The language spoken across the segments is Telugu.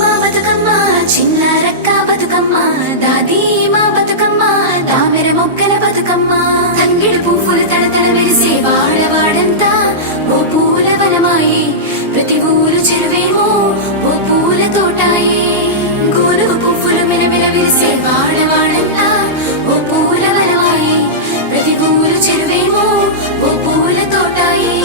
మా బతుకమ్మ చిన్న రక్క బతుకమ్మ దాది మా బతుకమ్మ దామెర మొక్కల బతుకమ్మ తంగిడు పువ్వులు తడతడ మెరిసే వాడవాడంతా ఓ పూల వనమాయే ప్రతి ఊరు చెరువేమో ఓ పూల తోటాయే గోరుగు పువ్వులు మెలమెల విరిసే వాడవాడంతా ఓ పూల వనమాయే ప్రతి ఊరు చెరువేమో ఓ పూల తోటాయే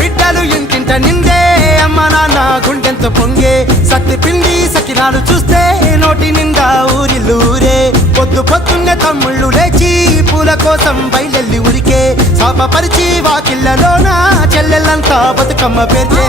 బిడ్డలు ఇంటింట నిందే అమ్మ నాన్న గుండెంత పొంగే సత్తి పిండి సకినాలు చూస్తే నోటి నిండా ఊరిల్లూరే పొద్దు పొద్దున్నే తమ్ముళ్ళు లేచి పూల కోసం బయలెల్లి ఉరికే శాపపరిచి వాకిళ్ళలోన చెల్లెళ్ళంతా బతుకమ్మ పేర్చే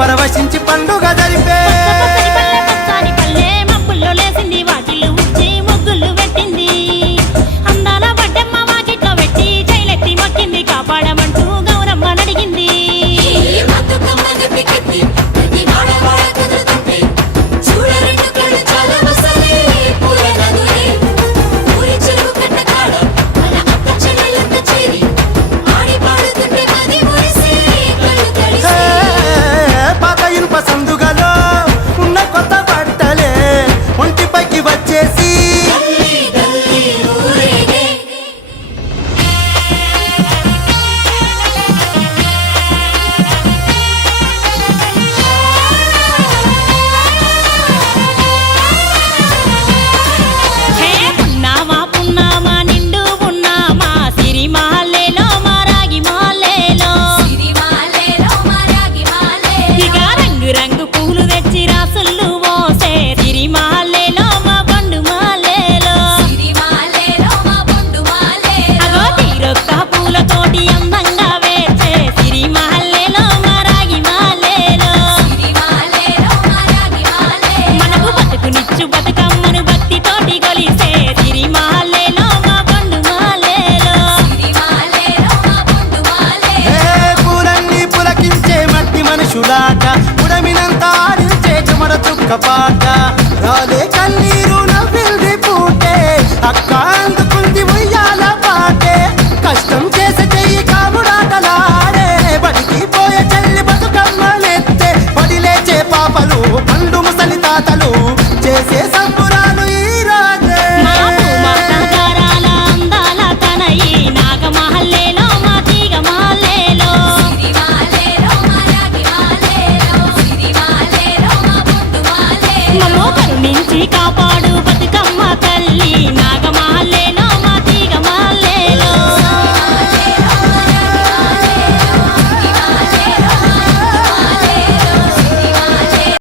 పరవశించి పండుగ జరిపే ఉడమినంత ఆడించే చెమర చుక్క పాట రాలే కన్నీరు నవ్విల్ది పూటే అక్క అందుకుంది ఉయ్యాల పాటే కష్టం చేసే చెయ్యి కాముడాటలాడే బడికి పోయే చెల్లి బతుకమ్మనెత్తే పడి లేచే పాపలు పండు ముసలి తాతలు చేసే సంబురాలు ఈ రోజే కాపాడు